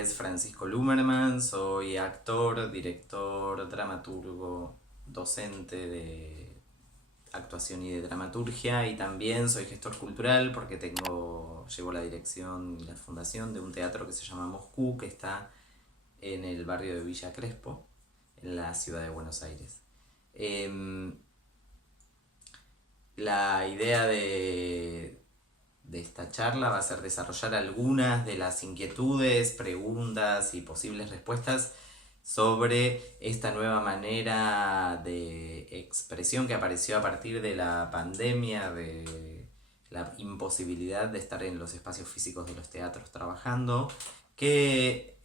es Francisco Lumerman, soy actor, director, dramaturgo, docente de actuación y de dramaturgia, y también soy gestor cultural porque llevo la dirección y la fundación de un teatro que se llama Moscú, que está en el barrio de Villa Crespo, en la ciudad de Buenos Aires. La idea de esta charla va a ser desarrollar algunas de las inquietudes, preguntas y posibles respuestas sobre esta nueva manera de expresión que apareció a partir de la pandemia, de la imposibilidad de estar en los espacios físicos de los teatros trabajando, que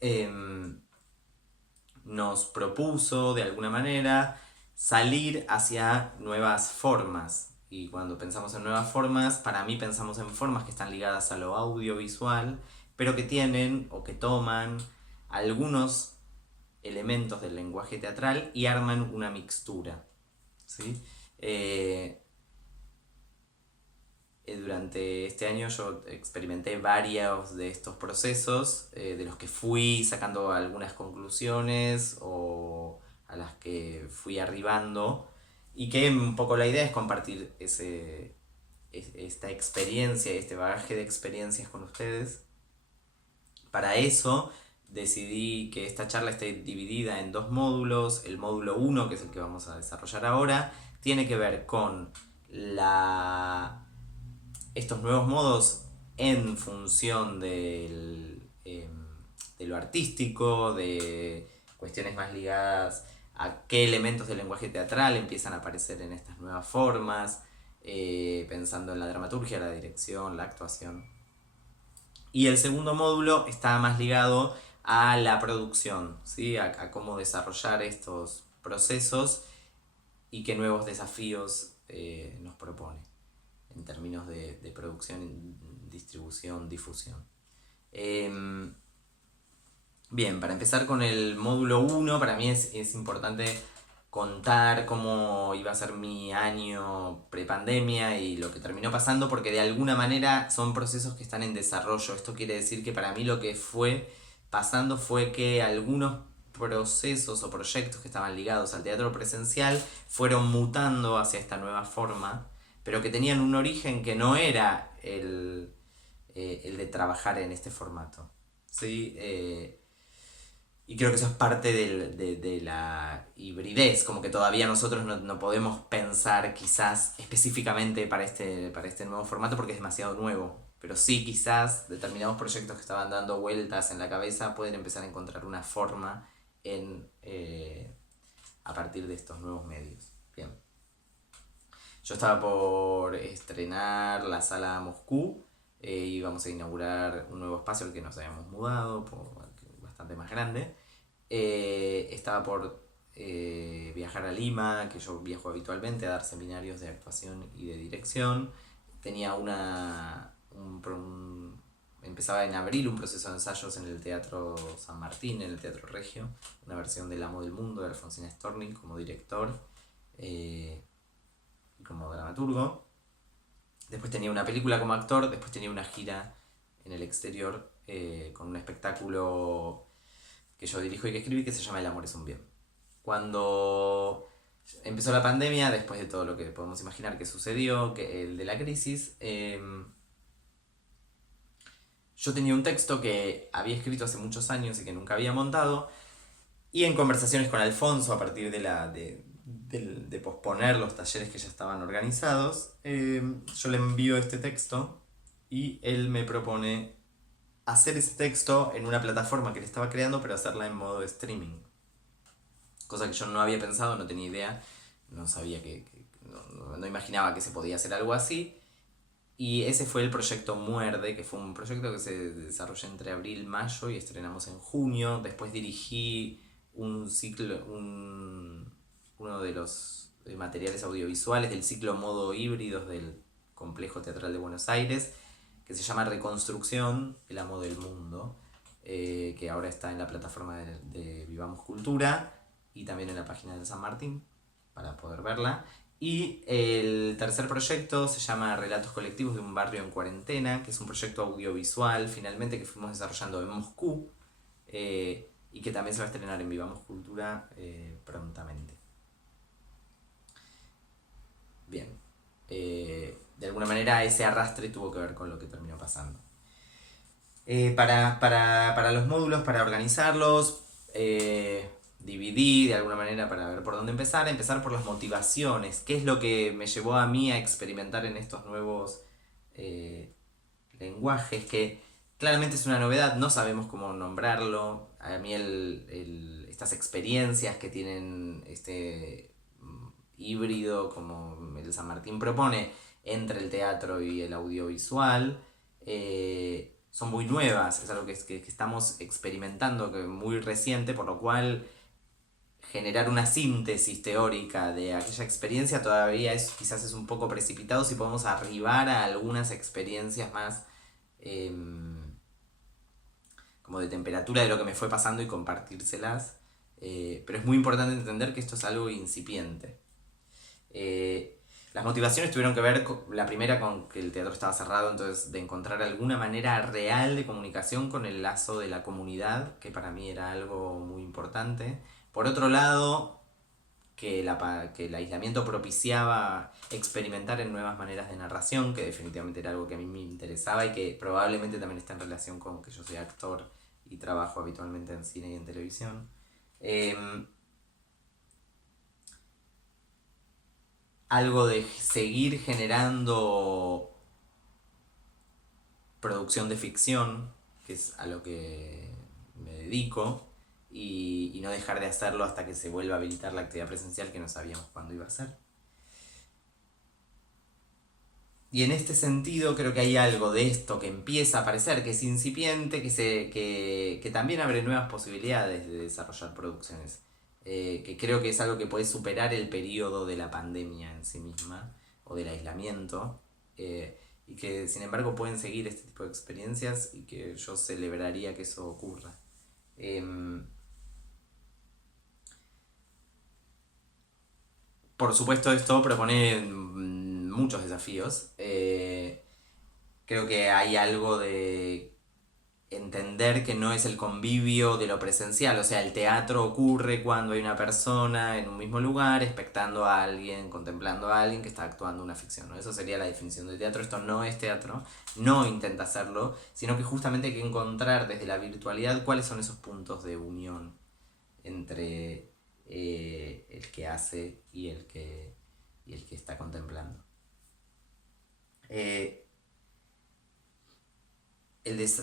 nos propuso de alguna manera salir hacia nuevas formas. Y cuando pensamos en nuevas formas, para mí pensamos en formas que están ligadas a lo audiovisual, pero que tienen o que toman algunos elementos del lenguaje teatral y arman una mixtura. ¿Sí? Durante este año yo experimenté varios de estos procesos, de los que fui sacando algunas conclusiones o a las que fui arribando, y que un poco la idea es compartir esta experiencia y este bagaje de experiencias con ustedes. Para eso decidí que esta charla esté dividida en dos módulos. El módulo 1, que es el que vamos a desarrollar ahora, tiene que ver con estos nuevos modos en función de lo artístico, de cuestiones más ligadas a qué elementos del lenguaje teatral empiezan a aparecer en estas nuevas formas, pensando en la dramaturgia, la dirección, la actuación. Y el segundo módulo está más ligado a la producción, ¿sí? A cómo desarrollar estos procesos y qué nuevos desafíos nos propone en términos de producción, distribución, difusión. Bien, para empezar con el módulo 1, para mí es importante contar cómo iba a ser mi año prepandemia y lo que terminó pasando, porque de alguna manera son procesos que están en desarrollo. Esto quiere decir que para mí lo que fue pasando fue que algunos procesos o proyectos que estaban ligados al teatro presencial fueron mutando hacia esta nueva forma, pero que tenían un origen que no era el de trabajar en este formato. ¿Sí? Y creo que eso es parte de la hibridez, como que todavía nosotros no podemos pensar quizás específicamente para este nuevo formato porque es demasiado nuevo. Pero sí, quizás determinados proyectos que estaban dando vueltas en la cabeza pueden empezar a encontrar una forma a partir de estos nuevos medios. Bien. Yo estaba por estrenar la sala Moscú, y vamos a inaugurar un nuevo espacio al que nos habíamos mudado, bastante más grande. Estaba por viajar a Lima, que yo viajo habitualmente a dar seminarios de actuación y de dirección. Tenía empezaba en abril un proceso de ensayos en el Teatro San Martín, en el Teatro Regio, una versión del Amo del Mundo de Alfonsina Storni como director y como dramaturgo. Después tenía una película como actor, después tenía una gira en el exterior con un espectáculo que yo dirijo y que escribí que se llama El amor es un bien. Cuando empezó la pandemia, después de todo lo que podemos imaginar que sucedió, que el de la crisis, yo tenía un texto que había escrito hace muchos años y que nunca había montado, y en conversaciones con Alfonso a partir de posponer los talleres que ya estaban organizados, yo le envío este texto y él me propone hacer ese texto en una plataforma que él estaba creando, pero hacerla en modo de streaming. Cosa que yo no había pensado, no tenía idea, no sabía no imaginaba que se podía hacer algo así. Y ese fue el proyecto Muerde, que fue un proyecto que se desarrolló entre abril y mayo y estrenamos en junio. Después dirigí un ciclo, uno de los materiales audiovisuales del ciclo Modo Híbridos del Complejo Teatral de Buenos Aires, que se llama Reconstrucción, el amo del mundo, que ahora está en la plataforma de Vivamos Cultura y también en la página del San Martín para poder verla. Y el tercer proyecto se llama Relatos Colectivos de un barrio en cuarentena, que es un proyecto audiovisual finalmente que fuimos desarrollando en Moscú, y que también se va a estrenar en Vivamos Cultura prontamente. Bien. De alguna manera ese arrastre tuvo que ver con lo que terminó pasando. Para los módulos, para organizarlos, dividí de alguna manera para ver por dónde empezar por las motivaciones, qué es lo que me llevó a mí a experimentar en estos nuevos lenguajes, que claramente es una novedad, no sabemos cómo nombrarlo. A mí estas experiencias que tienen este híbrido, como el San Martín propone, entre el teatro y el audiovisual, son muy nuevas, es algo que estamos experimentando, que es muy reciente, por lo cual generar una síntesis teórica de aquella experiencia todavía quizás es un poco precipitado si podemos arribar a algunas experiencias más como de temperatura de lo que me fue pasando y compartírselas. Pero es muy importante entender que esto es algo incipiente. Las motivaciones tuvieron que ver, la primera con que el teatro estaba cerrado, entonces de encontrar alguna manera real de comunicación con el lazo de la comunidad, que para mí era algo muy importante. Por otro lado, que el aislamiento propiciaba experimentar en nuevas maneras de narración, que definitivamente era algo que a mí me interesaba y que probablemente también está en relación con que yo soy actor y trabajo habitualmente en cine y en televisión. Algo de seguir generando producción de ficción, que es a lo que me dedico, y no dejar de hacerlo hasta que se vuelva a habilitar la actividad presencial, que no sabíamos cuándo iba a ser. Y en este sentido creo que hay algo de esto que empieza a aparecer, que es incipiente, que también abre nuevas posibilidades de desarrollar producciones. Que creo que es algo que puede superar el periodo de la pandemia en sí misma, o del aislamiento, y que sin embargo pueden seguir este tipo de experiencias y que yo celebraría que eso ocurra. Por supuesto esto propone muchos desafíos. Creo que hay algo de entender que no es el convivio de lo presencial, o sea, el teatro ocurre cuando hay una persona en un mismo lugar, expectando a alguien, contemplando a alguien que está actuando una ficción, ¿no? Eso sería la definición de teatro. Esto no es teatro, no intenta hacerlo, sino que justamente hay que encontrar desde la virtualidad cuáles son esos puntos de unión entre el que hace y el que está contemplando.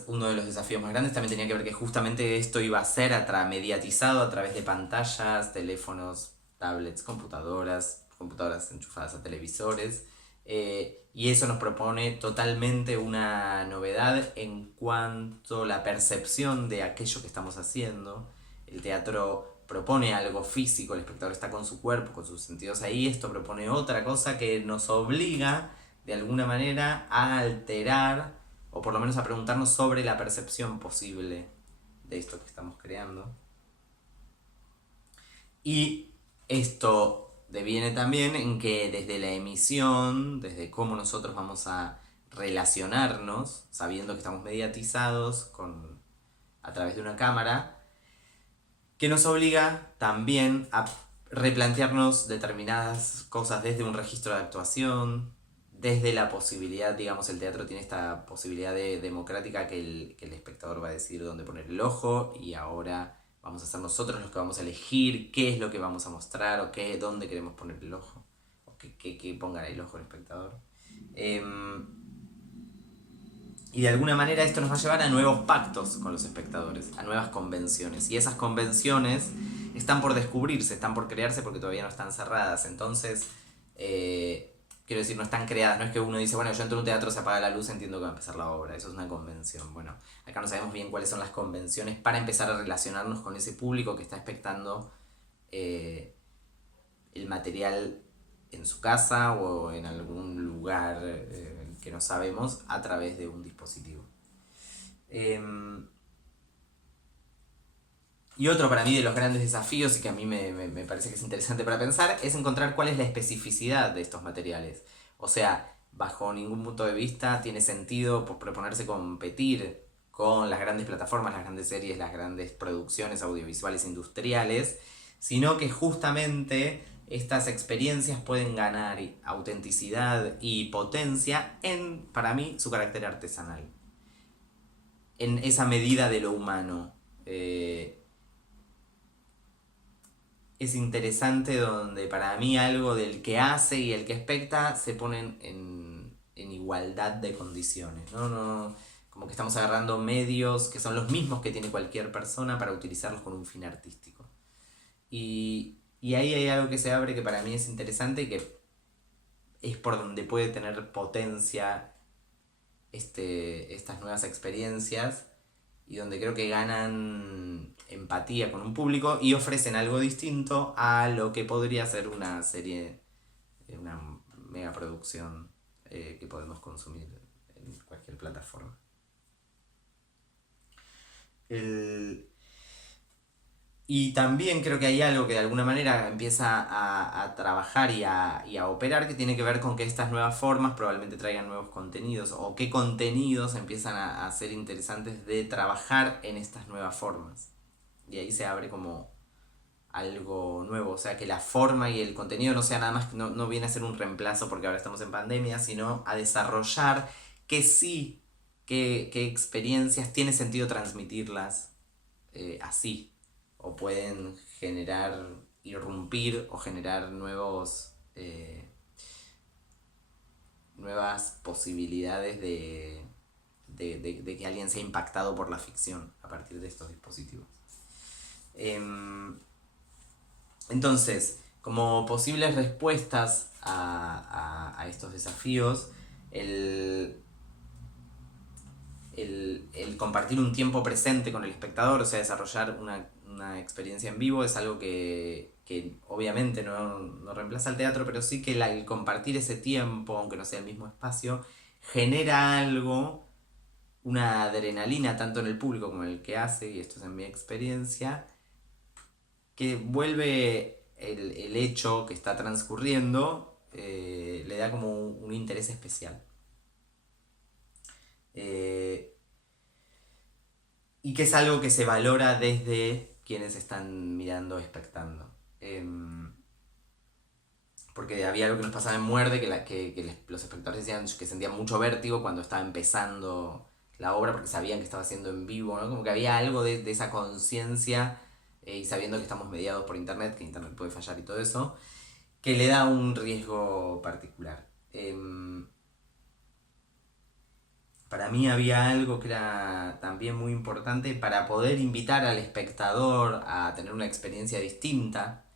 Uno de los desafíos más grandes también tenía que ver que justamente esto iba a ser mediatizado a través de pantallas, teléfonos, tablets, computadoras enchufadas a televisores. Y eso nos propone totalmente una novedad en cuanto a la percepción de aquello que estamos haciendo. El teatro propone algo físico, el espectador está con su cuerpo, con sus sentidos ahí. Esto propone otra cosa que nos obliga de alguna manera a alterar, o por lo menos a preguntarnos sobre la percepción posible de esto que estamos creando. Y esto deviene también en que desde la emisión, desde cómo nosotros vamos a relacionarnos, sabiendo que estamos mediatizados a través de una cámara, que nos obliga también a replantearnos determinadas cosas desde un registro de actuación, desde la posibilidad, digamos, el teatro tiene esta posibilidad democrática que el espectador va a decidir dónde poner el ojo, y ahora vamos a ser nosotros los que vamos a elegir qué es lo que vamos a mostrar, o dónde queremos poner el ojo, o que ponga el ojo el espectador. Y de alguna manera esto nos va a llevar a nuevos pactos con los espectadores, a nuevas convenciones. Y esas convenciones están por descubrirse, están por crearse porque todavía no están cerradas. Entonces, quiero decir, no están creadas. No es que uno dice, bueno, yo entro en un teatro, se apaga la luz, entiendo que va a empezar la obra. Eso es una convención. Bueno, acá no sabemos bien cuáles son las convenciones para empezar a relacionarnos con ese público que está expectando el material en su casa o en algún lugar que no sabemos, a través de un dispositivo. Y otro para mí de los grandes desafíos, y que a mí me parece que es interesante para pensar, es encontrar cuál es la especificidad de estos materiales. O sea, bajo ningún punto de vista tiene sentido proponerse competir con las grandes plataformas, las grandes series, las grandes producciones audiovisuales industriales, sino que justamente estas experiencias pueden ganar autenticidad y potencia en, para mí, su carácter artesanal, en esa medida de lo humano. Es interesante donde para mí algo del que hace y el que especta se ponen en igualdad de condiciones, ¿no? No, como que estamos agarrando medios que son los mismos que tiene cualquier persona para utilizarlos con un fin artístico. Y ahí hay algo que se abre que para mí es interesante y que es por donde puede tener potencia estas nuevas experiencias y donde creo que ganan empatía con un público y ofrecen algo distinto a lo que podría ser una serie, una mega producción que podemos consumir en cualquier plataforma. Y también creo que hay algo que de alguna manera empieza a trabajar y a operar que tiene que ver con que estas nuevas formas probablemente traigan nuevos contenidos o qué contenidos empiezan a ser interesantes de trabajar en estas nuevas formas. Y ahí se abre como algo nuevo, o sea que la forma y el contenido no sea nada más, no viene a ser un reemplazo porque ahora estamos en pandemia, sino a desarrollar que sí, qué experiencias tiene sentido transmitirlas así o pueden generar, irrumpir o generar nuevas posibilidades de que alguien sea impactado por la ficción a partir de estos dispositivos. Entonces, como posibles respuestas a estos desafíos, el compartir un tiempo presente con el espectador, o sea, desarrollar una experiencia en vivo es algo que obviamente no reemplaza al teatro, pero sí que el compartir ese tiempo, aunque no sea el mismo espacio, genera algo, una adrenalina tanto en el público como en el que hace, y esto es en mi experiencia, que vuelve el hecho que está transcurriendo, le da como un interés especial. Y que es algo que se valora desde quienes están mirando, expectando. Porque había algo que nos pasaba en Muerde, que los espectadores decían que sentían mucho vértigo cuando estaba empezando la obra, porque sabían que estaba haciendo en vivo, ¿no? Como que había algo de esa conciencia, y sabiendo que estamos mediados por internet, que internet puede fallar y todo eso, que le da un riesgo particular. Para mí había algo que era también muy importante para poder invitar al espectador a tener una experiencia distinta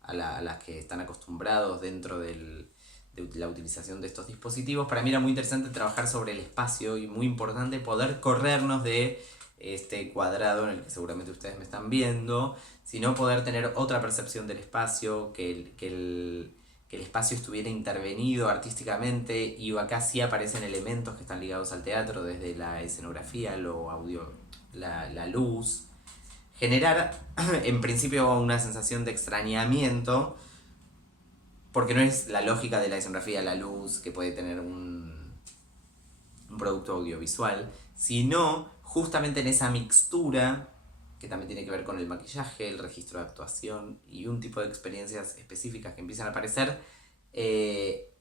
a las que están acostumbrados dentro de la utilización de estos dispositivos. Para mí era muy interesante trabajar sobre el espacio y muy importante poder corrernos de este cuadrado en el que seguramente ustedes me están viendo, sino poder tener otra percepción del espacio, que el espacio estuviera intervenido artísticamente, y acá sí aparecen elementos que están ligados al teatro, desde la escenografía, lo audio, la luz. Generar en principio una sensación de extrañamiento, porque no es la lógica de la escenografía, la luz que puede tener un producto audiovisual, sino justamente en esa mixtura que también tiene que ver con el maquillaje, el registro de actuación y un tipo de experiencias específicas que empiezan a aparecer, que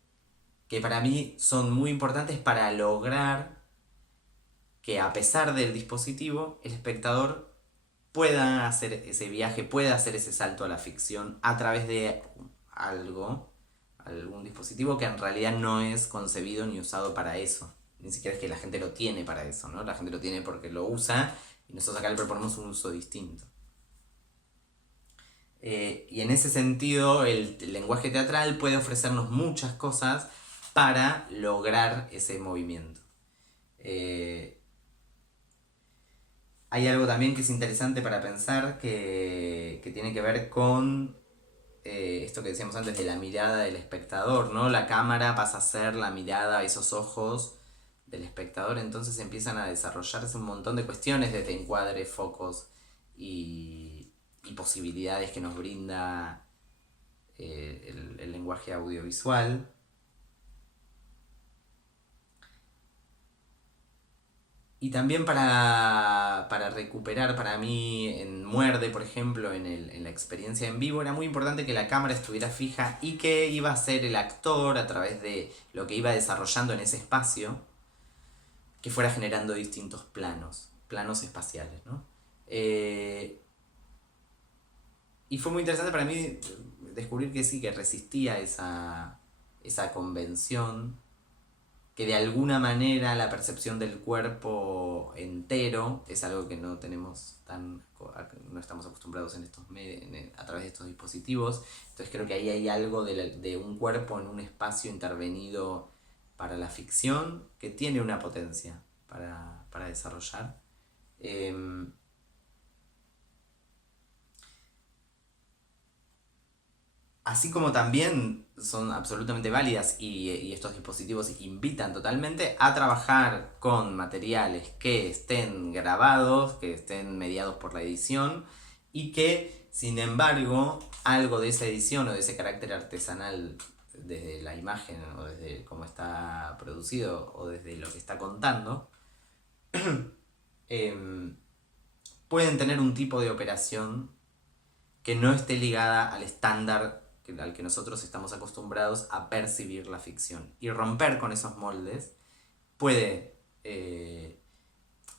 para mí son muy importantes para lograr que, a pesar del dispositivo, el espectador pueda hacer ese viaje, pueda hacer ese salto a la ficción a través de algún dispositivo que en realidad no es concebido ni usado para eso. Ni siquiera es que la gente lo tiene para eso, ¿no? La gente lo tiene porque lo usa y nosotros acá le proponemos un uso distinto. Y en ese sentido, el lenguaje teatral puede ofrecernos muchas cosas para lograr ese movimiento. Hay algo también que es interesante para pensar que tiene que ver con esto que decíamos antes de la mirada del espectador, ¿no? La cámara pasa a ser la mirada, esos ojos del espectador, entonces empiezan a desarrollarse un montón de cuestiones desde encuadres, focos y posibilidades que nos brinda el lenguaje audiovisual. Y también para recuperar, para mí, en Muerde, por ejemplo, en la experiencia en vivo, era muy importante que la cámara estuviera fija y que iba a ser el actor a través de lo que iba desarrollando en ese espacio, que fuera generando distintos planos espaciales, ¿no? Y fue muy interesante para mí descubrir que sí, que resistía esa convención, que de alguna manera la percepción del cuerpo entero es algo que no tenemos no estamos acostumbrados en a través de estos dispositivos. Entonces creo que ahí hay algo de un cuerpo en un espacio intervenido para la ficción que tiene una potencia para desarrollar. Así como también son absolutamente válidas y estos dispositivos invitan totalmente a trabajar con materiales que estén grabados, que estén mediados por la edición y que, sin embargo, algo de esa edición o de ese carácter artesanal desde la imagen o desde cómo está producido o desde lo que está contando, em, pueden tener un tipo de operación que no esté ligada al estándar al que nosotros estamos acostumbrados a percibir la ficción. Y romper con esos moldes puede,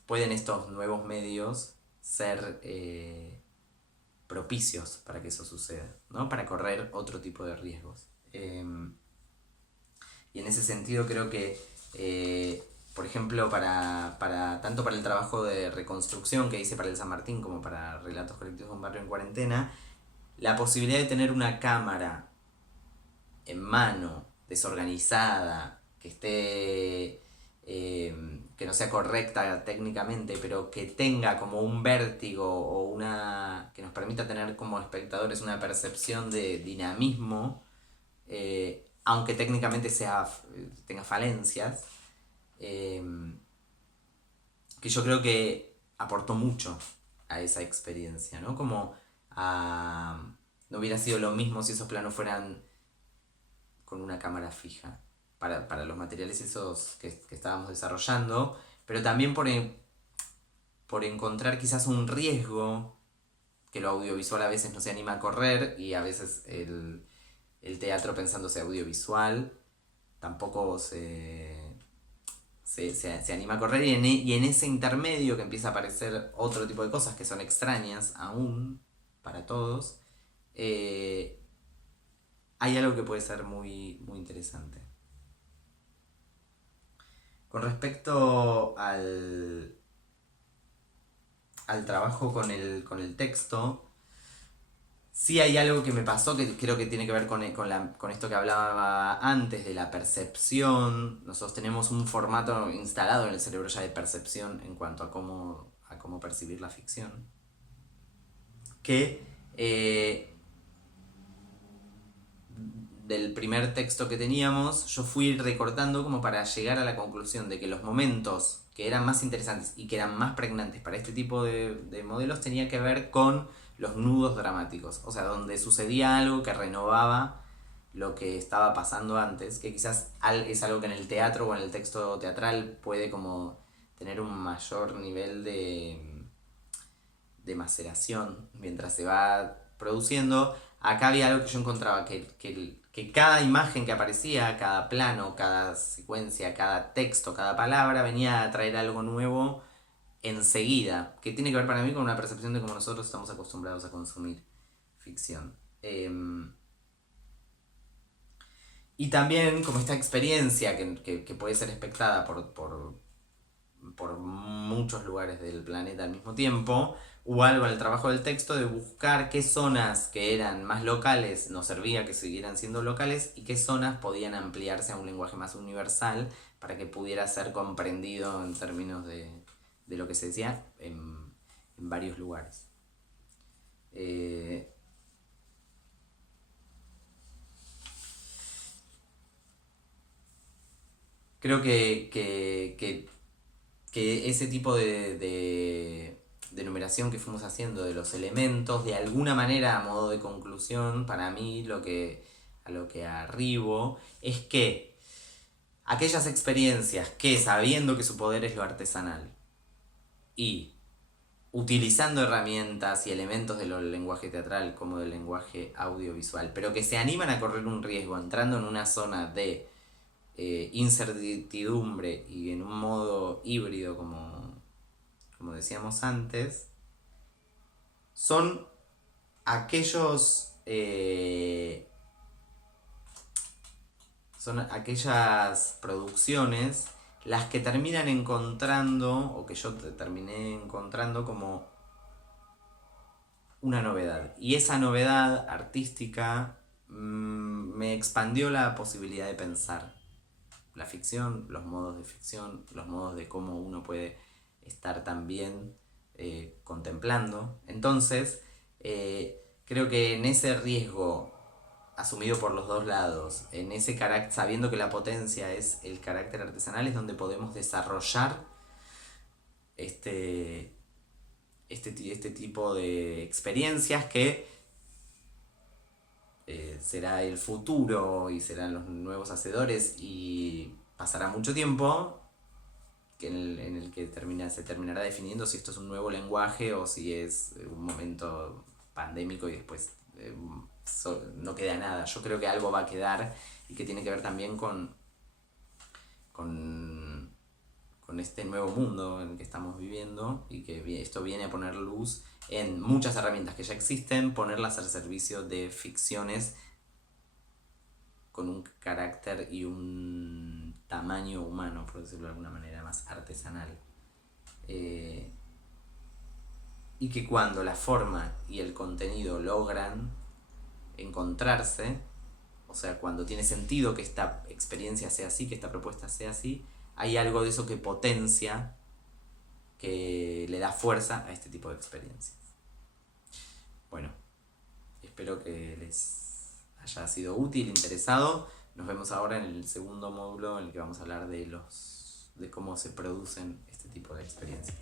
pueden estos nuevos medios ser propicios para que eso suceda, ¿no? Para correr otro tipo de riesgos. Y en ese sentido creo que, por ejemplo, tanto para el trabajo de reconstrucción que hice para el San Martín como para Relatos Colectivos de un Barrio en Cuarentena, la posibilidad de tener una cámara en mano, desorganizada, que esté que no sea correcta técnicamente, pero que tenga como un vértigo o que nos permita tener como espectadores una percepción de dinamismo, aunque técnicamente tenga falencias, eh, que yo creo que aportó mucho a esa experiencia, ¿no? Como no hubiera sido lo mismo si esos planos fueran con una cámara fija para los materiales esos que estábamos desarrollando, pero también por encontrar quizás un riesgo que lo audiovisual a veces no se anima a correr y a veces el teatro pensándose audiovisual tampoco se anima a correr y en ese intermedio que empieza a aparecer otro tipo de cosas que son extrañas aún para todos, hay algo que puede ser muy, muy interesante. Con respecto al trabajo con el texto, sí hay algo que me pasó que creo que tiene que ver con esto que hablaba antes de la percepción. Nosotros tenemos un formato instalado en el cerebro ya de percepción en cuanto a cómo percibir la ficción. Que del primer texto que teníamos, yo fui recortando como para llegar a la conclusión de que los momentos que eran más interesantes y que eran más pregnantes para este tipo de modelos tenía que ver con los nudos dramáticos, o sea, donde sucedía algo que renovaba lo que estaba pasando antes, que quizás es algo que en el teatro o en el texto teatral puede como tener un mayor nivel de maceración mientras se va produciendo. Acá había algo que yo encontraba, que cada imagen que aparecía, cada plano, cada secuencia, cada texto, cada palabra venía a traer algo nuevo enseguida, que tiene que ver para mí con una percepción de cómo nosotros estamos acostumbrados a consumir ficción. Y también como esta experiencia que puede ser expectada por muchos lugares del planeta al mismo tiempo, hubo algo en el trabajo del texto de buscar qué zonas que eran más locales nos servía que siguieran siendo locales y qué zonas podían ampliarse a un lenguaje más universal para que pudiera ser comprendido en términos de lo que se decía en varios lugares. Creo que ese tipo de numeración que fuimos haciendo de los elementos, de alguna manera, a modo de conclusión, para mí a lo que arribo es que aquellas experiencias que, sabiendo que su poder es lo artesanal, y utilizando herramientas y elementos del lenguaje teatral como del lenguaje audiovisual, pero que se animan a correr un riesgo entrando en una zona de incertidumbre y en un modo híbrido, como decíamos antes, son son aquellas producciones las que terminan encontrando, o que yo terminé encontrando como una novedad. Y esa novedad artística me expandió la posibilidad de pensar la ficción, los modos de ficción, los modos de cómo uno puede estar también contemplando. Entonces, creo que en ese riesgo asumido por los dos lados, en ese carácter, sabiendo que la potencia es el carácter artesanal, es donde podemos desarrollar este tipo de experiencias que será el futuro y serán los nuevos hacedores, y pasará mucho tiempo en el que se terminará definiendo si esto es un nuevo lenguaje o si es un momento pandémico y después no queda nada. Yo creo que algo va a quedar y que tiene que ver también con este nuevo mundo en el que estamos viviendo, y que esto viene a poner luz en muchas herramientas que ya existen, ponerlas al servicio de ficciones con un carácter y un tamaño humano, por decirlo de alguna manera, más artesanal. Y que cuando la forma y el contenido logran encontrarse, o sea, cuando tiene sentido que esta experiencia sea así, que esta propuesta sea así, hay algo de eso que potencia, que le da fuerza a este tipo de experiencias. Bueno, espero que les haya sido útil, interesado. Nos vemos ahora en el segundo módulo, en el que vamos a hablar de cómo se producen este tipo de experiencias.